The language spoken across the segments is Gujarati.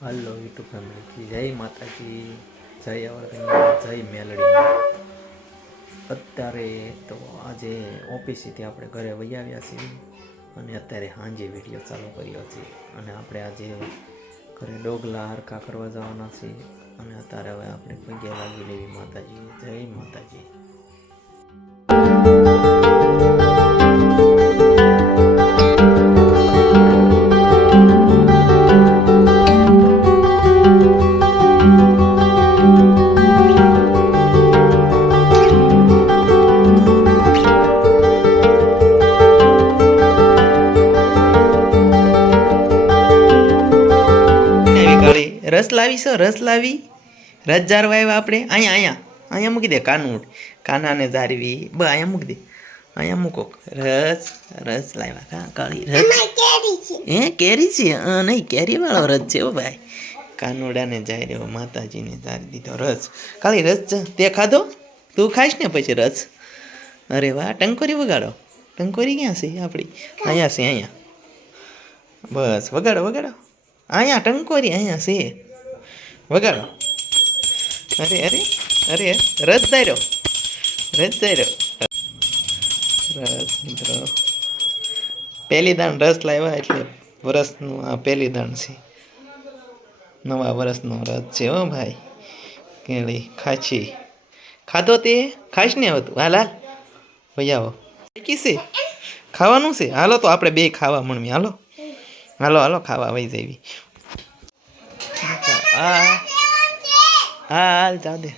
હલો યુટ્યુબ ફેમિલી, જય માતાજી, જય અવરકન્યા, જય મેલડી. અત્યારે તો આજે ઓફિસેથી આપણે ઘરે વહી આવ્યા છીએ અને અત્યારે સાંજે વિડીયો ચાલુ કર્યો છે. અને આપણે આજે ઘરે ડોગલા હરખા કરવા જવાના છીએ અને અત્યારે હવે આપણે પગે લાગી લેવી માતાજી. જય માતાજી. રસ લાવી છો? રસ લાવી? રસ જારવા આવ્યા આપણે. અહીંયા અહીંયા અહીંયા મૂકી દે. કાનું કાનાને જારવી. અહીંયા મૂકી દે. અહીંયા મૂકો. રસ રસ લાવ્યા કા કાળી રસ. કેરી છે? નહીં, કેરી વાળો રસ છે હો ભાઈ. કાનુડાને જાર્યો, માતાજીને જારી દીધો રસ. કાળી રસ તે ખાધો? તું ખાઈશ ને પછી રસ? અરે વાહ, ટંકોરી વગાડો. ટંકોરી ક્યાં છે આપણી? અહીંયા છે, અહીંયા. બસ વગાડો વગાડો. અહીંયા ટંકોરી અહીંયા છે, વગાડો. અરે અરે અરે રસ ધાર્યો, રસ ધાર્યો. રસ મિત્રો પહેલી દાણ રસ લાવ્યા એટલે વરસનું આ પહેલી દાણ છે. નવા વરસનો રસ છે હો ભાઈ. કેળી ખાચી ખાધો તે? ખાઈશ ને હતું? હાલ હાલ ભાઈ આવો. કી છે ખાવાનું છે? હાલો તો આપણે બે ખાવા મળવી. હાલો હાલો હાલો ખાવા વહી જવી. હા હાલ જા દે.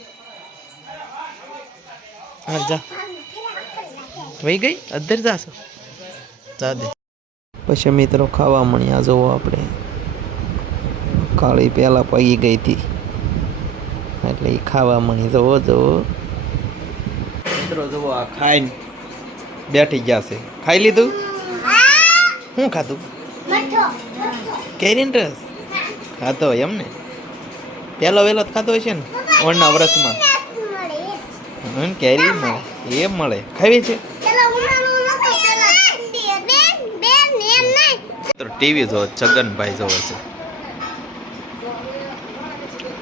હાલ જા. વહી ગઈ? અધર જાશો? જા દે. પછી મિત્રો ખાવા મળ્યા. જુઓ આપણે કાળી પહેલાં પગી ગઈ હતી એટલે એ ખાવા મળી. જુઓ જુઓ મિત્રો, જુઓ આ ખાઈને બેઠી ગયા છે. ખાઈ લીધું? શું ખાધું? કેરીનો રસ ખાતો એમ ને? પહેલો વહેલો જ ખાતો હોય છે ને ઓળના વર્ષમાં. કેરી મળે એમ મળે. ખાવી છે? ટીવી જોવે છગનભાઈ જોવે છે,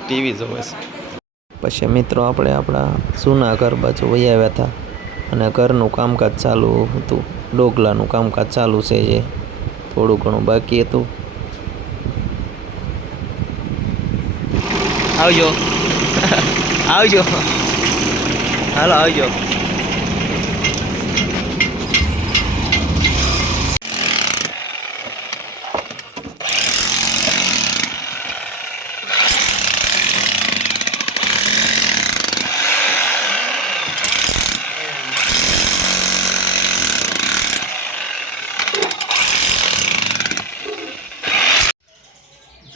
ટીવી જોવે છે. પછી મિત્રો આપણે આપણા જૂના ઘર બાજુ વહી આવ્યા હતા અને ઘરનું કામકાજ ચાલુ હતું. ડોગલાનું કામકાજ ચાલુ છે, જે થોડું ઘણું બાકી હતું. આવજો આવજો, હાલો આવજો.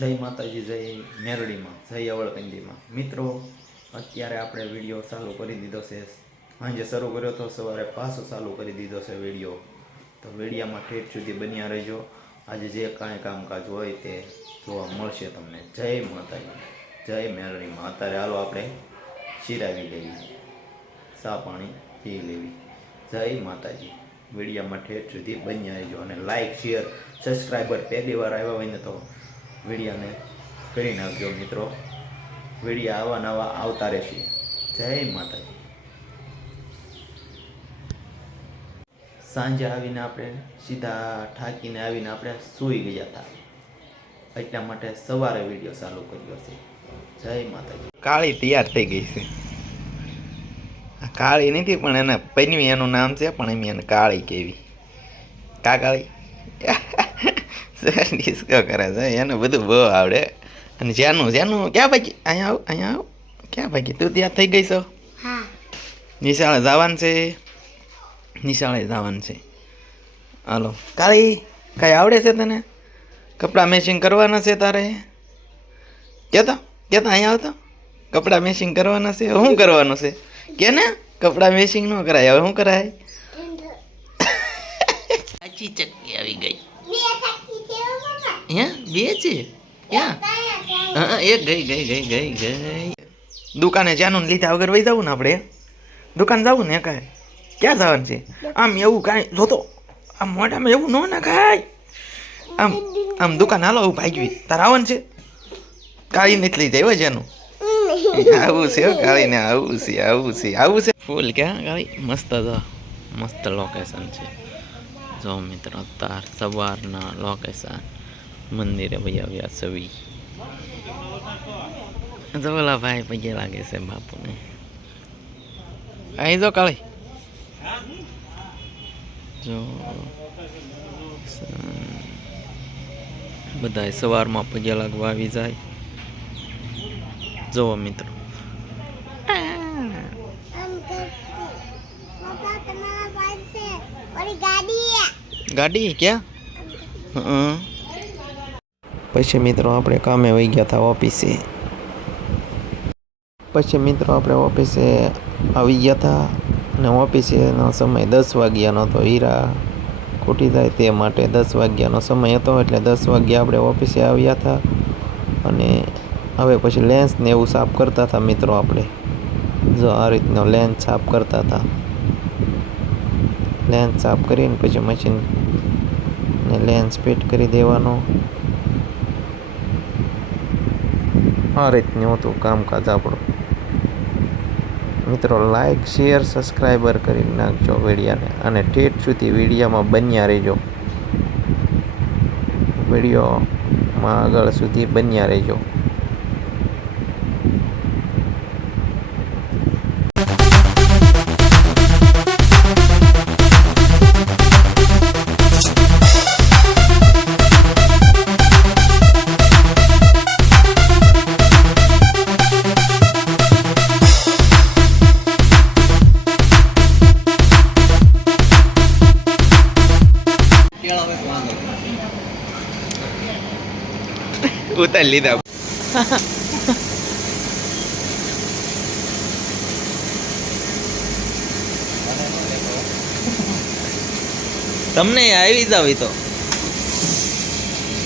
જય માતાજી, જય મેરડીમાં, જય અવળકંદીમાં. મિત્રો અત્યારે આપણે વિડીયો ચાલુ કરી દીધો છે. સાંજે શરૂ કર્યો તો, સવારે પાછો ચાલુ કરી દીધો છે વિડીયો. તો વિડીયામાં ઠેઠ સુધી બન્યા રહેજો. આજે જે કાંઈ કામકાજ હોય તે જોવા મળશે તમને. જય માતાજી, જય મેરડીમાં. અત્યારે હાલો આપણે શિરાવી લેવી, ચા પાણી પી લેવી. જય માતાજી. વિડીયામાં ઠેઠ સુધી બન્યા રહેજો અને લાઈક શેર સબસ્ક્રાઈબર પહેલી વાર આવ્યા હોય ને તો વિડીયાને કરી નાખજો મિત્રો. વિડીયા આવા નવા આવતા રહેશે. જય માતાજી. સાંજે આવીને આપણે સીધા ઠાકીને આવીને આપણે સૂઈ ગયા હતા, એટલા માટે સવારે વિડીયો ચાલુ કર્યો છે. જય માતાજી. કાળી તૈયાર થઈ ગઈ છે. કાળી નથી પણ એને પન્વી એનું નામ છે, પણ એમ એને કાળી કેવી. કા કાળી ડિસ્કો કરે છે, એને બધું બહુ આવડે. અને જ્યાંનું જ્યાંનું ક્યાં ભાગી? અહીંયા આવ, અહીંયા આવ. ક્યાં ભાગી? તું ત્યાં થઈ ગઈ છો? નિશાળે જવાનું છે, નિશાળે જવાનું છે. હાલો કાળી, કાંઈ આવડે છે તને? કપડાં મેચિંગ કરવાના છે તારે? કહેતો કહેતો અહીંયા આવતો. કપડાં મેચિંગ કરવાના છે. શું કરવાનું છે કે ને? કપડાં મેચિંગ ન કરાય, હવે શું કરાય? આચી ચટણી આવી ગઈ. હે બે છે? ક્યાં? હા એક ગઈ ગઈ ગઈ ગઈ ગઈ. દુકાને જાનું લીધા વગર વહી જવું ને આપણે? દુકાન જવું ને કાંઈ? ક્યાં જવાનું છે? આમ એવું કાંઈ જોતો, આમ મોઢામાં એવું ન નાખાય. આમ આમ દુકાન હાલો, એવું ભાગ્યું. તારે આવવાનું છે? કાળી નથી લઈ જાય જેનું આવું છે કાળી ને આવું છે ફૂલ ક્યાં કાળી મસ્ત જો મસ્ત લોકેશન છે જો મિત્રો તાર સવારના લોકેશન મંદિરે ભાઈ આવ્યા સવી જોલા ભાઈ પગે લાગે છે બાપુને અહીં જો કાળી જો બધા સવારમાં પગે લાગવા આવી જાય જોવો મિત્રો ગાડી ક્યાં પછી મિત્રો આપણે કામે વહી ગયા હતા ઓફિસે આવી ગયા હતા અને ઓફિસેનો સમય 10 વાગ્યાનો હતો હીરા ખૂટી જાય તે માટે 10 વાગ્યાનો સમય હતો એટલે 10 વાગ્યા આપણે ઓફિસે આવ્યા હતા અને હવે પછી લેન્સ ને એવું સાફ કરતા હતા મિત્રો આપણે જો આ રીતનો લેન્સ સાફ કરતા હતા લેન્સ સાફ કરીને પછી મશીન ને લેન્સ ફિટ કરી દેવાનો આ રીતનું હતું કામકાજ આપણું મિત્રો લાઈક શેર સબસ્ક્રાઈબર કરી નાખજો વિડીયાને અને ઠેઠ સુધી વિડીયામાં બન્યા રહેજો વિડીયોમાં આગળ સુધી બન્યા રહેજો ઉતાર લીધા તમને આવી જાવ તો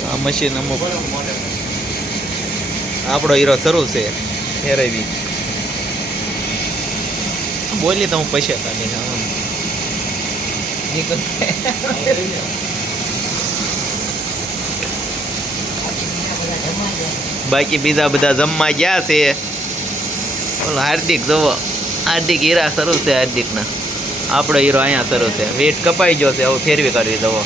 આ મશીન અમુક આપણો હીરો શરૂ છે ફેરવી બોલી તો હું પૈસા કાઢી બાકી બીજા બધા જમવા ગયા છે ઓલો હાર્દિક જોવો હાર્દિક હીરા શરૂ છે હાર્દિકના આપણો હીરો અહીંયા શરૂ છે વેટ કપાઈ ગયો છે હવે ફેરવી કાઢવી દવો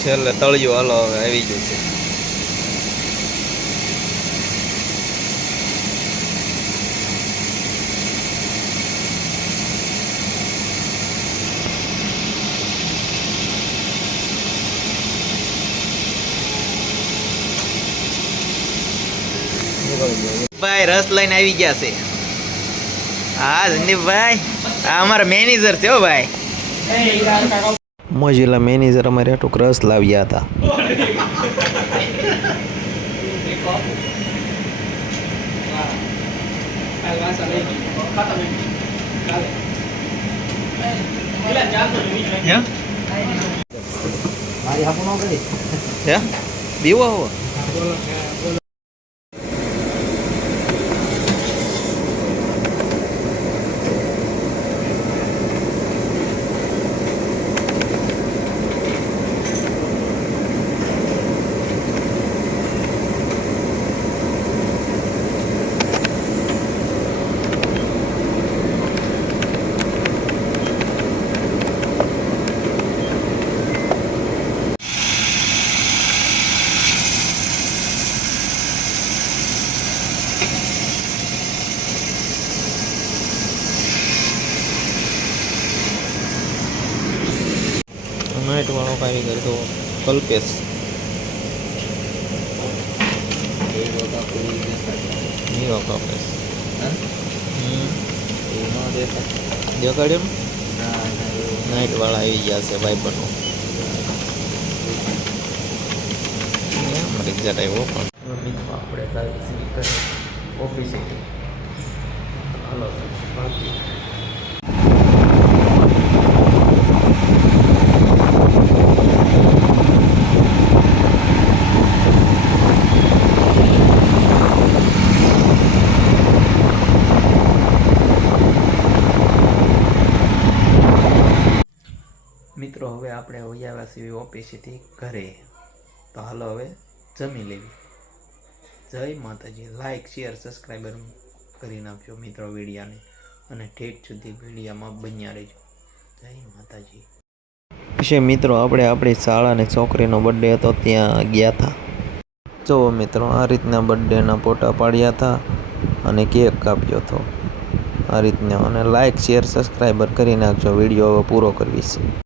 છેલ્લે તળિયું હાલો હવે આવી ગયું છે ભાઈ રસ લઈને આવી ગયા છે હા સંદીપભાઈ આ અમારા મેનેજર છે હો ભાઈ મોજીલા મેનેજર અમારે આટલું રસ લાવ્યા હતા દીવો આવો નાઇટ વાળો કાવી કરી દો કલ્પેશ હીરો કલ્પેશ દેખાડ્યું નાઇટ વાળા આવી ગયા છે વાઇપરનો રિક્ષા આવ્યો પણ આપણે સર્વિસિંગ કરી ઓફિસે હાલો બાકી મિત્રો હવે આપણે આવ્યા છીએ ઓફિસેથી ઘરે, તો હાલો હવે જમી લેવી. જય માતાજી. લાઈક શેર સબસ્ક્રાઈબર કરી નાખજો મિત્રો વિડીયાને, અને ઠેઠ સુધી વિડીયામાં બન્યા રહેજો. જય માતાજી. પછી મિત્રો આપણે આપણી શાળાની છોકરીનો બર્થડે હતો ત્યાં ગયા હતા. જો મિત્રો આ રીતના બર્થડેના ફોટા પાડ્યા હતા અને કેક કાપ્યો હતો આ રીતના. અને લાઈક શેર સબસ્ક્રાઈબર કરી નાખજો. વિડીયો હવે પૂરો કરવીશ.